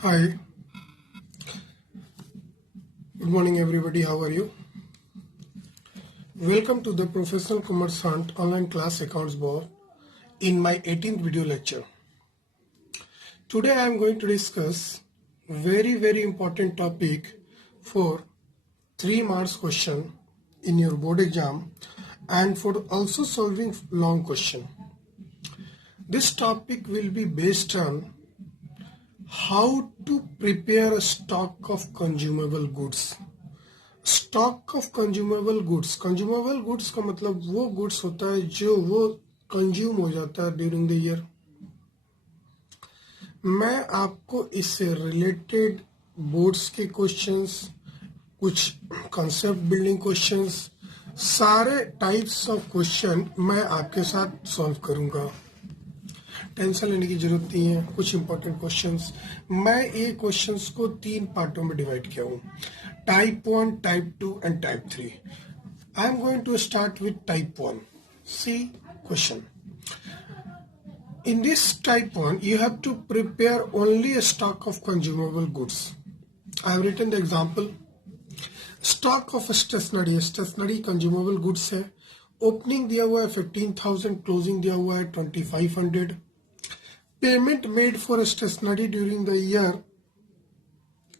Hi, good morning everybody. How are you? Welcome to the Professional Kumar online class accounts board in my 18th video lecture. Today I am going to discuss very important topic for 3 marks question in your board exam and for also solving long question. This topic will be based on how to prepare a stock of consumable goods. Stock of consumable goods का मतलब वो goods होता है जो वो consume हो जाता है ड्यूरिंग द ईयर। मैं आपको इससे रिलेटेड बोर्ड्स के क्वेश्चंस, कुछ कंसेप्ट बिल्डिंग क्वेश्चंस, सारे टाइप्स ऑफ क्वेश्चन मैं आपके साथ सॉल्व करूंगा। टेंशन लेने की जरूरत नहीं है। कुछ इंपॉर्टेंट क्वेश्चंस मैं ये क्वेश्चंस को 3 पार्टों में डिवाइड किया हूँ, type 1, type 2 and type 3। I am going to start with type 1। See question. In this type 1, you have to prepare only a stock of consumable goods. I have written the example. Stock of stationery consumable goods है। Opening दिया हुआ है 15,000, closing दिया हुआ है 2,500। Payment made for stationery during the year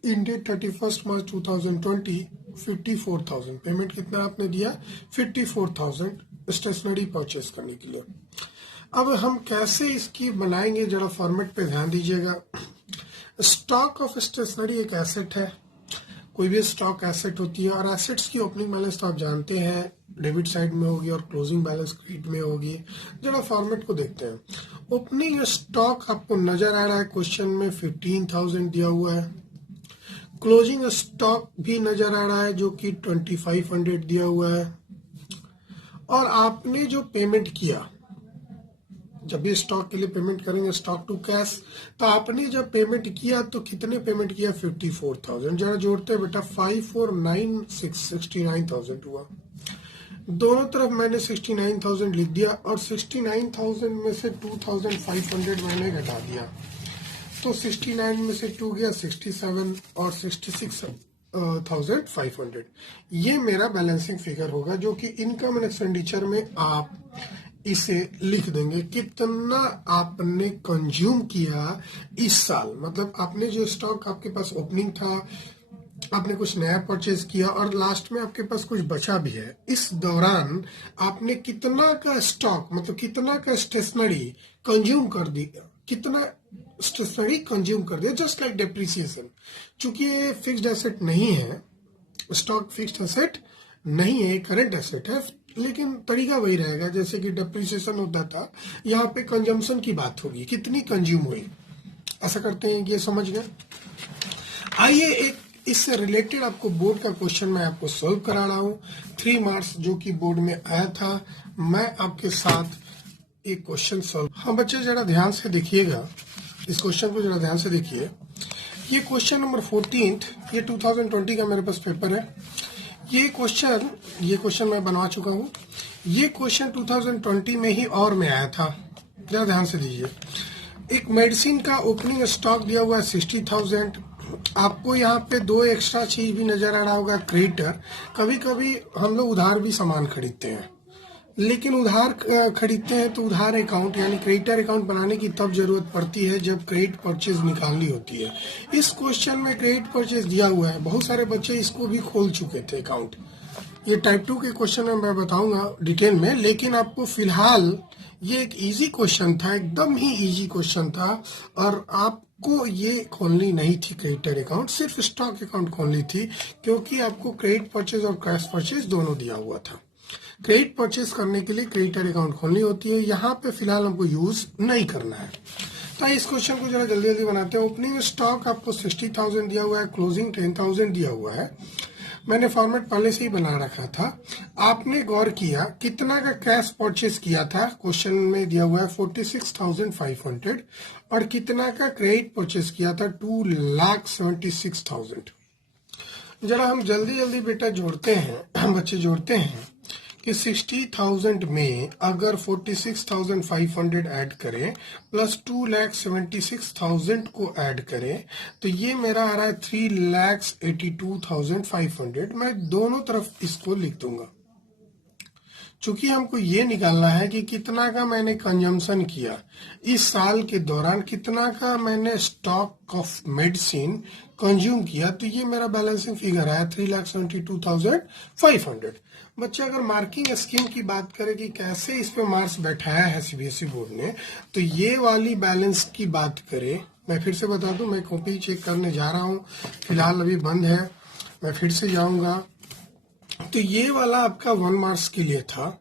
ended 31 March 2020 54,000। Payment कितना आपने दिया? 54,000 स्टेशनरी परचेस करने के लिए। अब हम कैसे इसकी बनाएंगे, जरा फॉर्मेट पे ध्यान दीजिएगा। स्टॉक ऑफ स्टेशनरी एक एसेट है। कोई भी स्टॉक एसेट होती है और एसेट्स की ओपनिंग बैलेंस तो आप जानते हैं डेबिट साइड में होगी और क्लोजिंग बैलेंस क्रेडिट में होगी। जरा फॉर्मेट को देखते हैं। ओपनिंग स्टॉक आपको नजर आ रहा है क्वेश्चन में 15,000 दिया हुआ है। क्लोजिंग स्टॉक भी नजर आ रहा है जो कि 2,500 दिया हुआ है। और आपने जो पेमेंट किया, जब भी स्टॉक के लिए पेमेंट करेंगे स्टॉक टू कैश, तो आपने जब पेमेंट किया तो कितने पेमेंट किया? 54,000। जरा जोड़ते हैं बेटा, 5 और 9 69,000 हुआ। दोनों तरफ मैंने 69,000 लिख दिया और 69,000 में से 2,500 मैंने घटा दिया, तो 69 में से 2 गया 67 और 66,500। ये मेरा बैलेंसिंग फिगर होगा जो कि इनकम एंड एक्सपेंडिचर में आप इसे लिख देंगे कितना आपने कंज्यूम किया इस साल। मतलब आपने जो स्टॉक आपके पास ओपनिंग था, आपने कुछ नया परचेज किया और लास्ट में आपके पास कुछ बचा भी है, इस दौरान आपने कितना का स्टॉक, मतलब कितना का स्टेशनरी कंज्यूम कर दिया, कितना स्टेशनरी कंज्यूम कर दिया। जस्ट लाइक डेप्रिसिएशन, चूंकि ये फिक्स्ड एसेट नहीं है, स्टॉक फिक्स्ड एसेट नहीं है, करंट एसेट है, लेकिन तरीका वही रहेगा जैसे कि डेप्रिसिएशन होता था। यहाँ पे कंजम्पशन की बात होगी, कितनी कंज्यूम हुई। ऐसा करते हैं कि ये समझ गए। आइए एक इससे रिलेटेड आपको बोर्ड का क्वेश्चन मैं आपको सॉल्व करा रहा हूँ। 3 मार्क्स जो कि बोर्ड में आया था, मैं आपके साथ एक क्वेश्चन सॉल्व। हाँ बच्चे जरा ध्यान से देखिएगा, इस क्वेश्चन को जरा ध्यान से देखिए। ये क्वेश्चन नंबर 14, ये 2020 का मेरे पास पेपर है। ये क्वेश्चन मैं बनवा चुका हूँ। ये क्वेश्चन 2020 में ही और में आया था, जरा ध्यान से दीजिए। एक मेडिसिन का ओपनिंग स्टॉक दिया हुआ है 60,000। आपको यहाँ पे 2 एक्स्ट्रा चीज भी नजर आ रहा होगा, क्रेडिटर। कभी कभी हम लोग उधार भी सामान खरीदते हैं, लेकिन उधार खरीदते हैं तो उधार अकाउंट यानी क्रेडिटर अकाउंट बनाने की तब जरूरत पड़ती है जब क्रेडिट परचेज निकालनी होती है। इस क्वेश्चन में क्रेडिट परचेज दिया हुआ है, बहुत सारे बच्चे इसको भी खोल चुके थे अकाउंट। ये टाइप 2 के क्वेश्चन में मैं बताऊंगा डिटेल में, लेकिन आपको फिलहाल ये एक इजी क्वेश्चन था, एकदम ही इजी क्वेश्चन था। और आपको ये खोलनी नहीं थी क्रेडिटर अकाउंट, सिर्फ स्टॉक अकाउंट खोलनी थी, क्योंकि आपको क्रेडिट परचेज और कैश परचेज दोनों दिया हुआ था। क्रेडिट परचेज करने के लिए क्रेडिटर अकाउंट खोलनी होती है, यहाँ पे फिलहाल हमको यूज नहीं करना है। तो इस क्वेश्चन को जरा जल्दी जल्दी बनाते हैं। ओपनिंग स्टॉक आपको 60,000 दिया हुआ है, क्लोजिंग 10,000 दिया हुआ है। मैंने फॉर्मेट पहले से ही बना रखा था। आपने गौर किया कितना का कैश परचेज किया था, क्वेश्चन में दिया हुआ है 46,500, और कितना का क्रेडिट परचेज किया था 2,76,000। जरा हम जल्दी जल्दी बेटा जोड़ते हैं, बच्चे जोड़ते हैं कि 60,000 में अगर 46,500 ऐड करें प्लस 2,76,000 को ऐड करें तो ये मेरा आ रहा है 3,82,500। मैं दोनों तरफ इसको लिख दूंगा। चूंकि हमको ये निकालना है कि कितना का मैंने कंजम्पशन किया इस साल के दौरान, कितना का मैंने स्टॉक ऑफ मेडिसिन कंज्यूम किया, तो ये मेरा बैलेंसिंग फिगर है 3,72,500। बच्चे अगर मार्किंग स्कीम की बात करें कि कैसे इस पे मार्क्स बैठाया है सीबीएसई बोर्ड ने, तो ये वाली बैलेंस की बात करें, मैं फिर से बता दूं, मैं कॉपी चेक करने जा रहा हूँ, फिलहाल अभी बंद है, मैं फिर से जाऊंगा। तो ये वाला आपका 1 मार्क्स के लिए था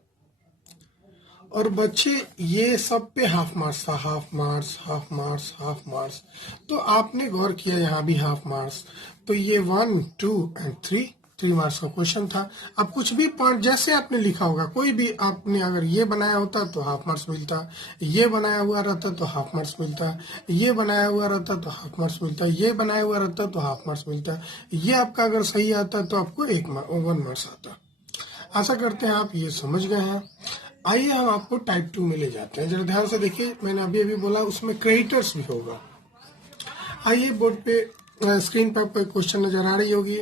और बच्चे ये सब पे हाफ मार्क्स था, half marks, half marks, half marks. तो आपने गौर किया यहाँ भी हाफ मार्क्स, तो ये 1, 2 एंड 3 मार्क्स का क्वेश्चन था। अब कुछ भी पॉइंट जैसे आपने लिखा होगा, कोई भी आपने अगर ये बनाया होता तो हाफ मार्क्स मिलता, ये बनाया हुआ रहता तो हाफ मार्क्स मिलता, ये बनाया हुआ रहता तो हाफ मार्क्स मिलता, ये बनाया हुआ रहता तो हाफ मार्क्स मिलता, ये आपका अगर सही आता तो आपको 1 मार्क्स आता। आशा करते हैं आप ये समझ गए हैं। आइए हम आपको टाइप 2 में ले जाते हैं। जरा ध्यान से देखिए, मैंने अभी बोला उसमें क्रेडिटर्स भी होगा। आइए बोर्ड पे स्क्रीन पर आपको क्वेश्चन नजर आ रही होगी।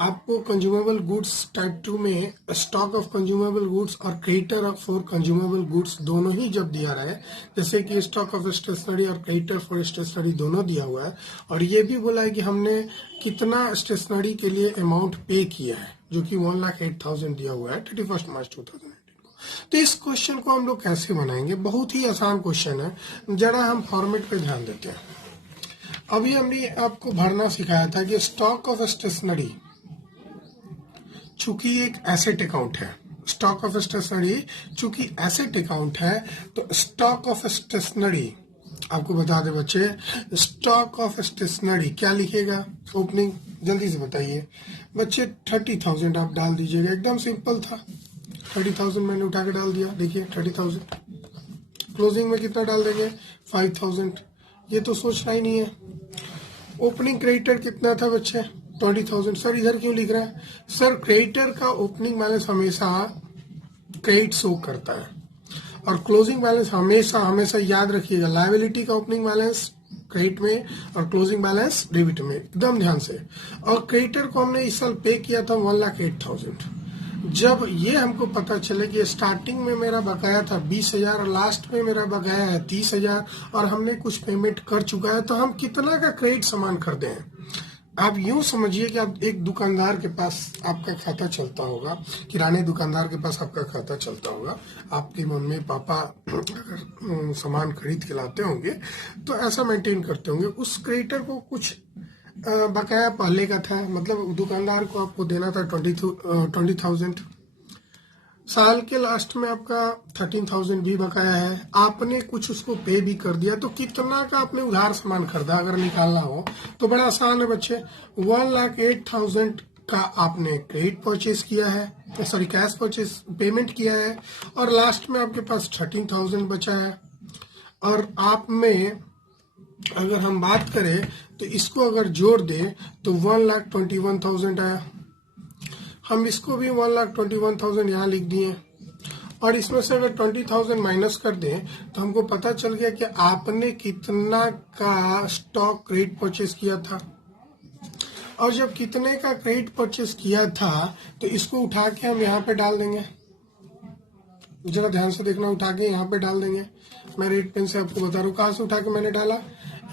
आपको कंज्यूमेबल गुड्स टाइप 2 में स्टॉक ऑफ कंज्यूमेबल गुड्स और creditor of for consumable goods दोनों ही जब दिया रहा है, जैसे कि स्टॉक ऑफ स्टेशनरी और क्रेडिटर फॉर स्टेशनरी दोनों दिया हुआ है, और ये भी बोला है कि हमने कितना स्टेशनरी के लिए अमाउंट पे किया है, जो कि 1,08,000 दिया हुआ है 31 मार्च 2019 को। तो इस क्वेश्चन को हम लोग कैसे बनाएंगे? बहुत ही आसान क्वेश्चन है, जरा हम फॉर्मेट पे ध्यान देते हैं। अभी हमने आपको भरना सिखाया था कि स्टॉक ऑफ स्टेशनरी चूंकि एक एसेट अकाउंट है, स्टॉक ऑफ स्टेशनरी चूंकि एसेट अकाउंट है, तो स्टॉक ऑफ स्टेशनरी आपको बता दे बच्चे, स्टॉक ऑफ स्टेशनरी क्या लिखेगा? ओपनिंग जल्दी से बताइए बच्चे। 30,000 आप डाल दीजिएगा, एकदम सिंपल था। 30,000 मैंने उठा के डाल दिया, देखिए 30,000। क्लोजिंग में कितना डाल देंगे? 5,000। ये तो सोचना ही नहीं है। ओपनिंग क्रेडिटर कितना था बच्चे? 20,000। सर इधर क्यों लिख रहा है? सर क्रेडिटर का ओपनिंग बैलेंस हमेशा क्रेडिट शो करता है, और क्लोजिंग बैलेंस हमेशा हमेशा याद रखिएगा, लायबिलिटी का ओपनिंग बैलेंस क्रेडिट में और क्लोजिंग बैलेंस डेबिट में, एकदम ध्यान से। और क्रेडिटर को हमने इस साल पे किया था 1,08,000। जब ये हमको पता चले कि स्टार्टिंग में मेरा बकाया था 20,000 और लास्ट में मेरा बकाया है 30,000 और हमने कुछ पेमेंट कर चुका है, तो हम कितना का क्रेडिट सामान खरीदे हैं? आप यूं समझिए कि आप एक दुकानदार के पास आपका खाता चलता होगा, किराने दुकानदार के पास आपका खाता चलता होगा, आपके मम्मी पापा अगर सामान खरीद के लाते होंगे तो ऐसा मेंटेन करते होंगे। उस क्रेडिटर को कुछ बकाया पहले का था, मतलब दुकानदार को आपको देना था 20,000। साल के लास्ट में आपका 13,000 भी बकाया है, आपने कुछ उसको पे भी कर दिया, तो कितना का आपने उधार सामान खरीदा अगर निकालना हो तो बड़ा आसान है बच्चे। 1,08,000 का आपने क्रेडिट परचेज किया है, सॉरी कैश परचेज पेमेंट किया है, और लास्ट में आपके पास 13,000 बचा है। और आप में अगर हम बात करें तो इसको अगर जोड़ दें तो 1,21,000 आया। हम इसको भी 1,21,000 यहाँ लिख दिए, और इसमें से अगर 20,000 माइनस कर दें तो हमको पता चल गया कि आपने कितना का स्टॉक क्रेडिट परचेज किया था। और जब कितने का क्रेडिट परचेज किया था तो इसको उठा के हम यहाँ पे डाल देंगे। जरा ध्यान से देखना, उठा के यहाँ पे डाल देंगे। मैं रेड पेन से आपको बता रहा हूँ कहाँ से उठा के मैंने डाला,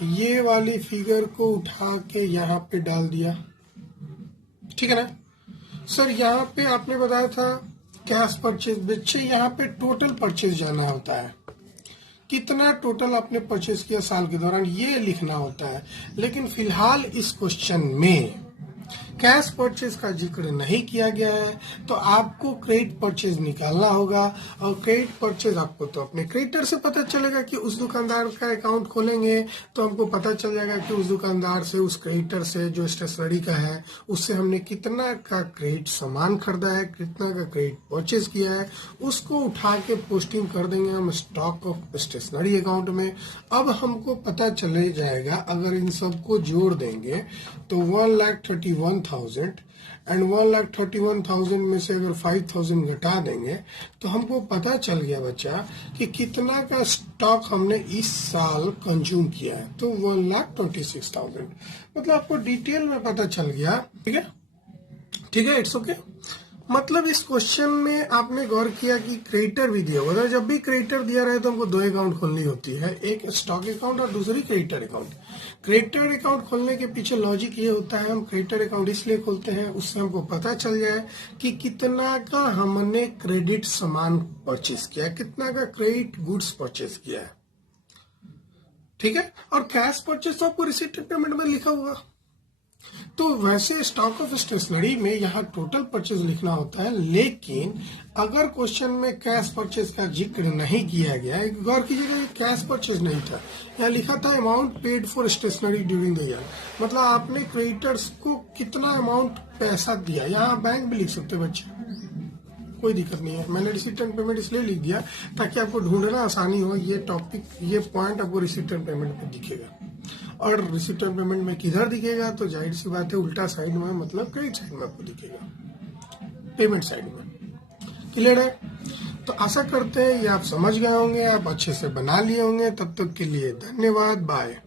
ये वाली फिगर को उठा के यहाँ पे डाल दिया, ठीक है ना सर? यहाँ पे आपने बताया था कैश परचेज, बच्चे यहाँ पे टोटल परचेज जाना होता है, कितना टोटल आपने परचेज किया साल के दौरान, ये लिखना होता है। लेकिन फिलहाल इस क्वेश्चन में कैश परचेज का जिक्र नहीं किया गया है, तो आपको क्रेडिट परचेज निकालना होगा। और क्रेडिट परचेज आपको तो अपने क्रेडिटर से पता चलेगा कि उस दुकानदार का अकाउंट खोलेंगे तो हमको पता चल जाएगा कि उस दुकानदार से, उस क्रेडिटर से जो स्टेशनरी का है, उससे हमने कितना का क्रेडिट सामान खरीदा है, कितना का क्रेडिट परचेज किया है, उसको उठा के पोस्टिंग कर देंगे हम स्टॉक ऑफ स्टेशनरी अकाउंट में। अब हमको पता चले जाएगा, अगर इन सबको जोड़ देंगे तो 1,31,000 1,31,000 एंड 1,31,000 में से अगर 5,000 घटा देंगे तो हमको पता चल गया बच्चा कि कितना का स्टॉक हमने इस साल कंज्यूम किया है। तो 1,26,000 मतलब आपको डिटेल में पता चल गया। ठीक है, ठीक है, इट्स ओके। मतलब इस क्वेश्चन में आपने गौर किया कि क्रेडिटर भी दिया हुआ था। जब भी क्रेडिटर दिया रहे तो हमको दो अकाउंट खोलनी होती है, एक स्टॉक अकाउंट और दूसरी क्रेडिटर अकाउंट। क्रेडिटर अकाउंट खोलने के पीछे लॉजिक ये होता है, हम क्रेडिटर अकाउंट इसलिए खोलते हैं उससे हमको पता चल जाए कि कितना का हमने क्रेडिट सामान परचेज किया है, कितना का क्रेडिट गुड्स परचेज किया है। ठीक है, और कैश परचेज तो आपको रिसीट पेमेंट में लिखा हुआ। तो वैसे स्टॉक ऑफ स्टेशनरी में यहाँ टोटल परचेज लिखना होता है, लेकिन अगर क्वेश्चन में कैश परचेज का जिक्र नहीं किया गया, गौर कीजिएगा ये कैश परचेज नहीं था, यहाँ लिखा था amount paid for stationery during the year. मतलब आपने क्रेडिटर्स को कितना अमाउंट पैसा दिया, यहाँ बैंक भी लिख सकते बच्चे, कोई दिक्कत नहीं है। मैंने रिसीट एंड पेमेंट इसलिए लिख दिया ताकि आपको ढूंढना आसानी हो। ये टॉपिक, ये पॉइंट आपको रिसीट एंड पेमेंट पे दिखेगा, और रिसीट एंड पेमेंट में किधर दिखेगा तो जाहिर सी बात है उल्टा साइड में, मतलब क्रेडिट साइड में आपको दिखेगा, पेमेंट साइड में। क्लियर है? तो आशा करते हैं ये आप समझ गए होंगे, आप अच्छे से बना लिए होंगे। तब तक के लिए धन्यवाद, बाय।